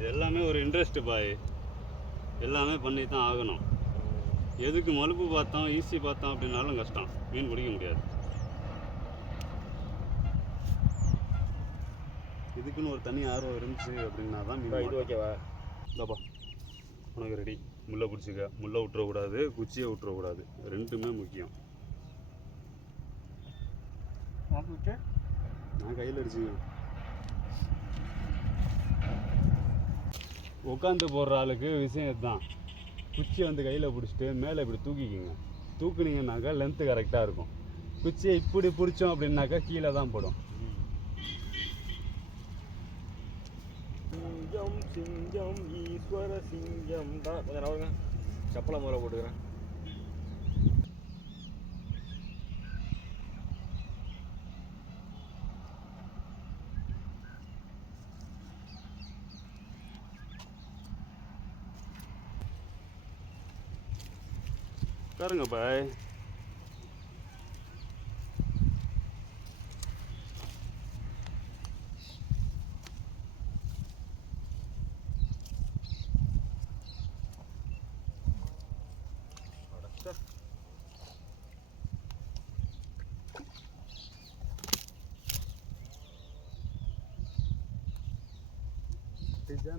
இது எல்லாமே ஒரு இன்ட்ரெஸ்ட் பாய், எல்லாமே பண்ணி தான் ஆகணும். எதுக்கு மலுப்பு பார்த்தோம் ஈஸி பார்த்தோம் அப்படின்னாலும் கஷ்டம், மீன் பிடிக்க முடியாது. இதுக்குன்னு ஒரு தனி ஆர்வம் இருந்துச்சு அப்படின்னா தான் மீன். இது ஓகேவா? இதாப்பா உனக்கு ரெடி. முள்ளை பிடிச்சிக்க, முள்ளை விட்டுறக்கூடாது, குச்சியை விட்டுறக்கூடாது, ரெண்டுமே முக்கியம். நான் கையில் அடிச்சுக்கேன். உட்காந்து போடுற ஆளுக்கு விஷயம் இதுதான். குச்சியை வந்து கையில் பிடிச்சிட்டு மேலே இப்படி தூக்கிக்கிங்க. தூக்குனீங்கன்னாக்கா லென்த்து கரெக்டாக இருக்கும். குச்சியை இப்படி பிடிச்சோம் அப்படின்னாக்கா கீழே தான் போடும். சிங்கம் சிங்கம் ஈஸ்வர சிங்கம் தான். கொஞ்சம் நவருங்க, சப்பலை முதல்ல போட்டுக்கிறேன். பாருங்க பாய்,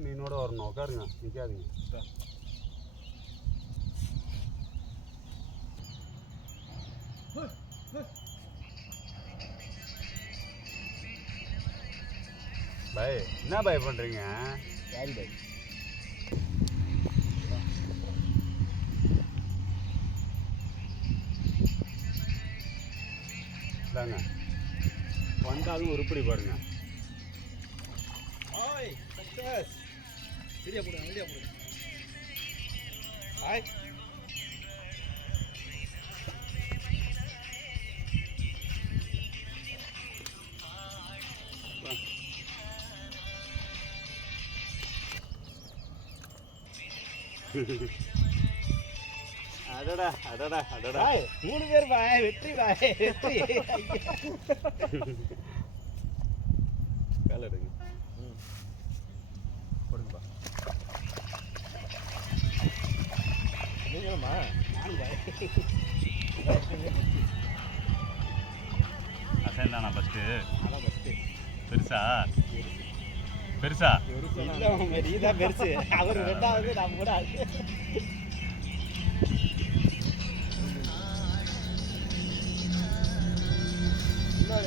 மீனோட வரணும். உட்காருங்க, நிற்காதீங்க. பாய் என்ன பாய் பண்ணுறீங்க? யாரி பாய்? தாங்க வந்தாலும் உருப்படி பாருங்க. Hi success. வீடியோ போடுங்க, வீடியோ போடுங்க. ஹாய் அடடா அடடா அடடா. 3 பேர் பாய். வெற்றி பாய், வெற்றி. கால எடுங்க. போடுங்கப்பா. நீங்களுமா? நானும் பாய். அசைன் தானா ஃபஸ்ட்டு? அதான் ஃபஸ்ட்டு. பெருசா பெருசா? நீ தான் பெருசு, அவர் ரெண்டாவது, நான் கூட.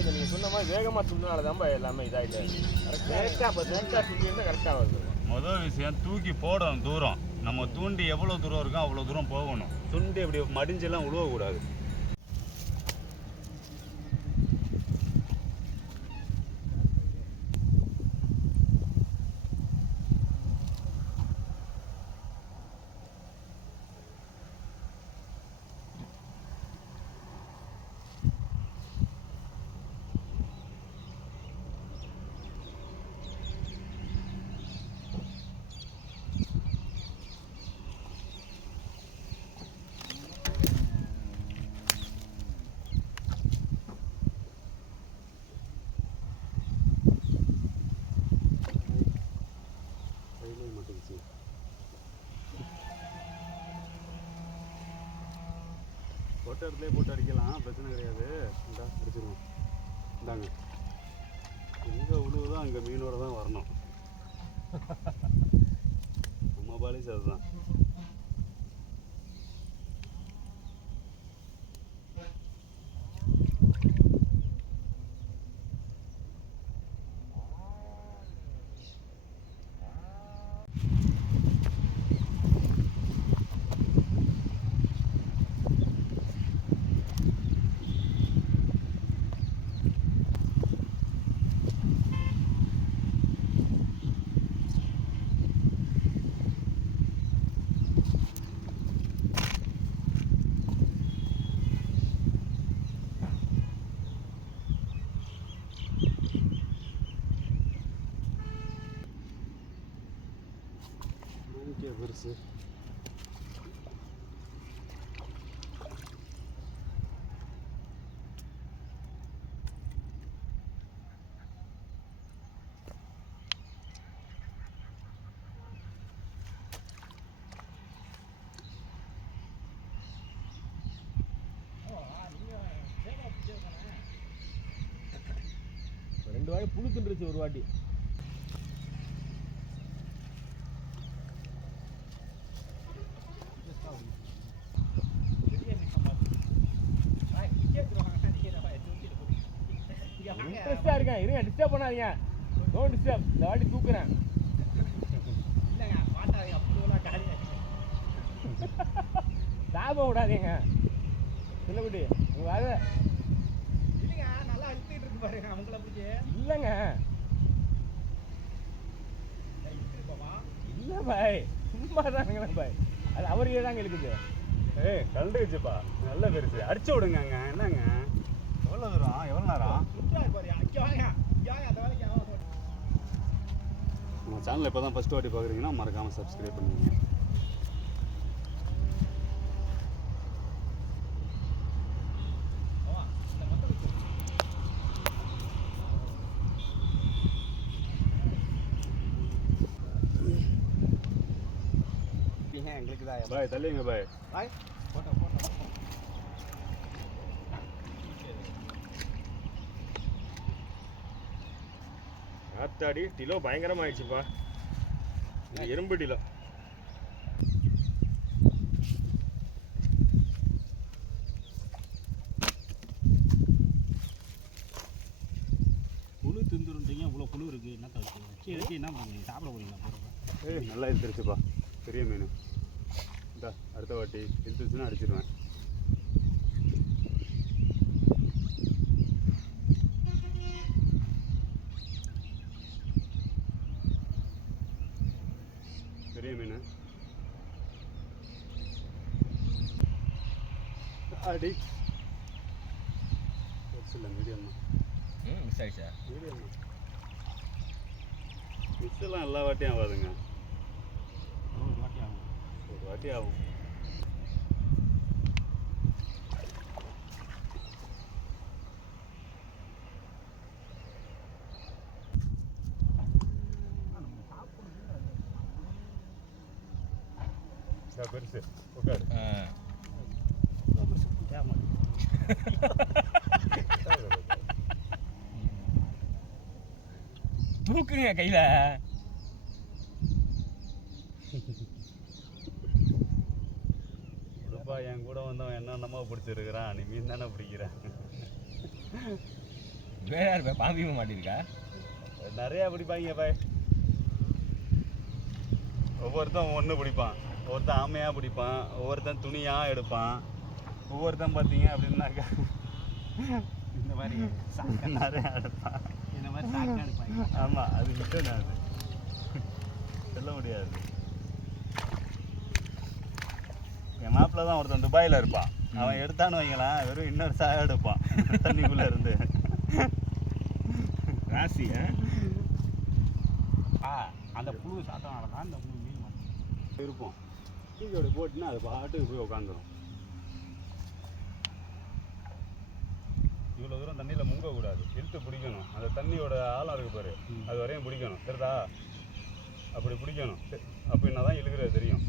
நீங்கள் சொன்ன மாதிரி வேகமாக துண்டினால தான் எல்லாமே இதாக இல்லை. கரெக்டாக இப்போ கரெக்டாக துண்டினா கரெக்டாக வருது. மொதல் விஷயம் தூக்கி போடணும் தூரம். நம்ம தூண்டி எவ்வளோ தூரம் இருக்கோ அவ்வளோ தூரம் போகணும். துண்டி இப்படி மடிஞ்செல்லாம் உழுவக்கூடாது. போட்ட இடத்துல போட்டு அடிக்கலாம், பிரச்சனை கிடையாது. இந்தா அடிச்சிருவோம். இந்தாங்க, எங்கே உழுவுதோ அங்கே மீனோட தான் வரணும். நம்ம பாலிசி அதுதான். பெருசு பொத்துருச்சு ஒரு வாட்டி. இன்ட்ரெஸ்டா இருக்கேன், இருங்க டிஸ்டர்ப் பண்ணாதீங்க. No disturb. இந்த வாட்டி தூக்குறேன். இல்லைங்க மாட்டாதீங்க, அப்படிலாம் காலியாக லாபம் விடாதீங்க. சின்னக்குட்டி உங்க வேலை இல்லைங்க, நல்லா அழுத்திட்டு இருக்கு பாருங்க அவங்கள பிடிச்சி. இல்லைங்க இல்லை பாய், சும்மா தானுங்க பாய், அது அவருக்கே தாங்க இருக்குது. ஏய் கலந்துக்குச்சுப்பா, நல்ல பெருசு, அடிச்சு விடுங்க. என்னங்க எவ்வளோ தூரம், எவ்வளோ நேரம்? நம்ம சேனலை இப்போ தான் ஃபஸ்ட்டு வாட்டி பார்க்குறீங்கன்னா மறக்காமல் சப்ஸ்கிரைப் பண்ணுவீங்க. எங்களுக்கு தான் பாய் தள்ளிங்க பாய். பாய் போட்டோ போட்டோ. ஆத்தாடி டிலோ பயங்கரமாயிடுச்சுப்பா. இது எறும்பு டிலோ. புழு திந்துருன்றீங்க, இவ்வளோ புழு இருக்குது. என்ன வச்சு வச்சு என்ன பண்ணுறீங்க, சாப்பிட போறீங்களா போகிறப்ப? ஏய் நல்லா இழுத்துருச்சுப்பா, பெரிய மீன். இந்தா அடுத்த வாட்டி இழுத்துச்சுன்னா அடிச்சிடுவேன். பெரிய மீன் அடி இல்லை, மீடியம் தான். மிஸ் ஆயிடுச்சா? மீடியம் தான். மிஸ் எல்லாம் எல்லா வாட்டியும் ஆகாதுங்க, ஒரு வாட்டி ஆகும். ஒரு வாட்டி ஆகும். பெருசு உட்காரு. தூக்குங்க கையில. உடுப்பா, என் கூட வந்தவன் என்னென்னமோ பிடிச்சிருக்கிறான், நீ மீன் தானே பிடிக்கிறேன். வேற யார் பாம்பியும் மாட்டிருக்கா? நிறையா பிடிப்பாங்க பாய். ஒவ்வொருத்தன் ஒன்று பிடிப்பான், ஒவ்வொருத்தன் ஆமையாக பிடிப்பான், ஒவ்வொருத்தன் துணியாக எடுப்பான், ஒவ்வொருத்தன் பார்த்தீங்க அப்படின்னாக்கா இந்த மாதிரி நிறையா எடுப்பான். இந்த மாதிரி சாக்கு எடுப்பாங்க. ஆமாம், அது மட்டும் நான் அது சொல்ல முடியாது. என் மாப்பிள்ள தான் ஒருத்தன் துபாயில் இருப்பான், அவன் எடுத்தான்னு வைங்களாம் வெறும் இன்னொரு சாயம் எடுப்பான் தண்ணிக்குள்ளே இருந்து. ராசி அந்த புழு சாத்தனால தான் அந்த புழு மீன் மாட்டோம் இருப்போம். தூக்கி அப்படி போட்டுன்னா அது பாட்டுக்கு போய் உட்காந்துரும். இவ்வளோ தூரம் தண்ணியில் முங்கக்கூடாது, இழுத்து பிடிக்கணும். அந்த தண்ணியோட ஆழம் இருக்கு பாரு, அது வரையும் பிடிக்கணும். சரிதா? அப்படி பிடிக்கணும், அப்படின்னா தான் இழுக்கிறது தெரியும்.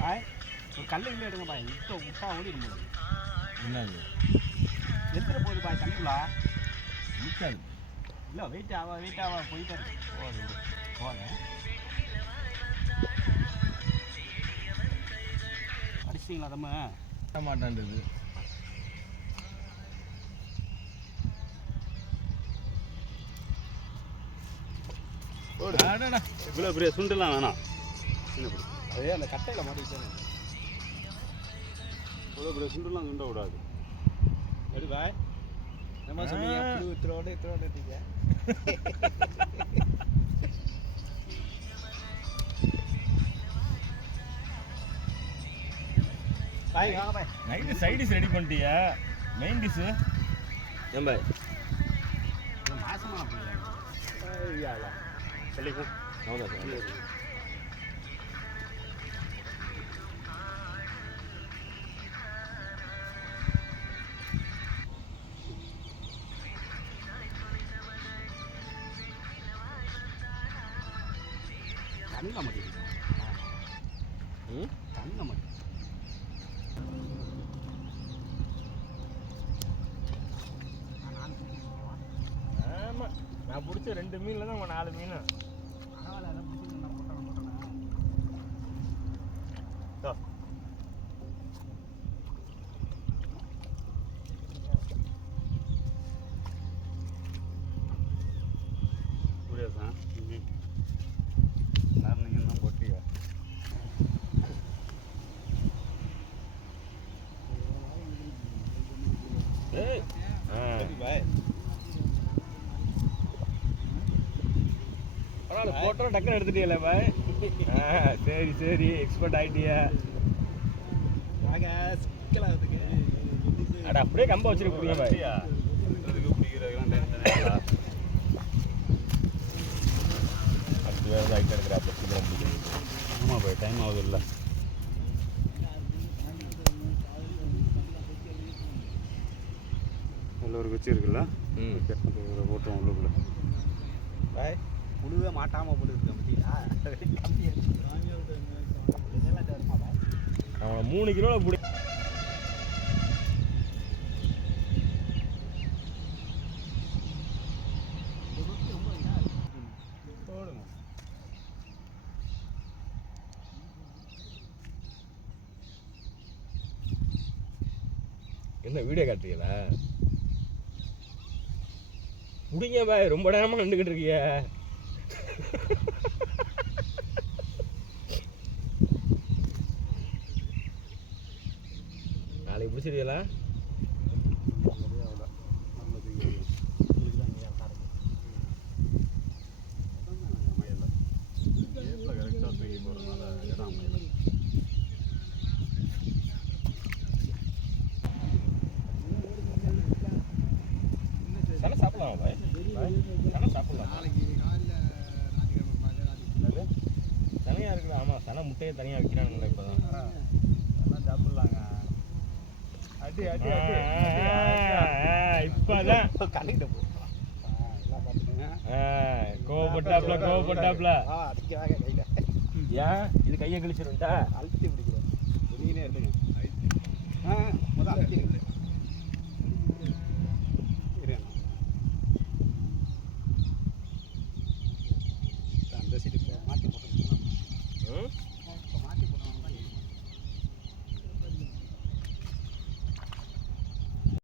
பாய் ஒரு கல் இல்லை எடுங்க பாய், விட்டா விட்டா ஓடிடும் போது. என்னது எடுத்துகிட்டு போகுது பாய் தண்ணிக்குள்ளா. நிற்காது. இல்லை வெயிட் ஆவா போயிட்டே இருக்கு. போங்க அடிச்சிங்களா தம்ம? மாட்டான்றது. இவ்வளோ பெரிய சுண்டெல்லாம் வேணாம், அதே அந்த கட்டையில் மாட்டிக்கிட்டே. இவ்வளோ பெரிய சுண்டெல்லாம் சுண்ட விடாது. எடு பாய். நம்ம சொன்னீங்க புழு இத்தோடு இருக்கீங்க. பாய் வாங்க பாய். நைட்டு சைட் டிஷ் ரெடி பண்ணிட்டியா? மெயின் டிஷ்ஷு ஏன் பாய்? மாசமாக போயிடலாம். சொல்லிக்கும் அவ்வளோ சார். தண்ணியில் மாட்டிருக்கு. தண்ணியில் மாட்டிருக்கு. நான் பிடிச்ச 2 மீன்ல தான் 4 மீன். புரியாதா எல்லாரும் நீங்கள் தான் போட்டீங்க. ஏய் பாய் பரவாயில்ல போட்டோம் டக்குன்னு எடுத்துட்டீங்களே பாய். சரி சரி எக்ஸ்பர்ட் ஆயிட்டியா. வாங்க சிக்கலாகுதுங்க. அட அப்படியே கம்ப வச்சிருக்கீங்க பாய். அப்படியா? சுற்றுறதுக்கு பிடிக்கிறதுக்கெல்லாம் தனித்தனியா அடுத்து வேறு ஆகிட்டு இருக்கிற அப்போ சீக்கிரம் பிடிக்கும். ஆமாம் பாய், டைம் ஆகுது இல்லை. அதில் ஒரு குச்சி இருக்குல்ல, ஓகே அது ஒரு போட்டோம் உள்ளுக்குள்ள. பாய் புழுவே மாட்டாமல் போட்டுருக்கேன் பற்றியா? அவனை 3 கிலோவில் பிடி. போடுங்க. என்ன வீடியோ காட்டுறீங்களா? முடிங்க பாய், ரொம்ப நேரமாக நின்றுக்கிட்டு இருக்கீங்க. நாளைக்கு பிடிச்சிருக்கீங்களா? கரெக்டாக தூக்கி போகிறதுனால இடம் அமையல. சனை சாப்பிடலாமா பாய்? சனை சாப்பிடலாம். என்னது? சனையாக இருக்குது. ஆமாம், சனை முட்டையை தனியாக விற்கிறானுங்களே இப்போ தான். அதெல்லாம் சாப்பிட்லாங்க. அடி அடி அடி இப்போதான் கண்டிக்கிட்ட போகலாம். எல்லாம் பார்த்துக்கோங்க. கோவப்பட்டாப்ல கோவப்பட்டாப்ல. அடிக்கிறாங்க கையில். ஏன் இது கையை கிழிச்சிருந்தா? அழுத்தி பிடிக்கிறேன். நீனே எடுத்துங்க. முதல் அழுத்தி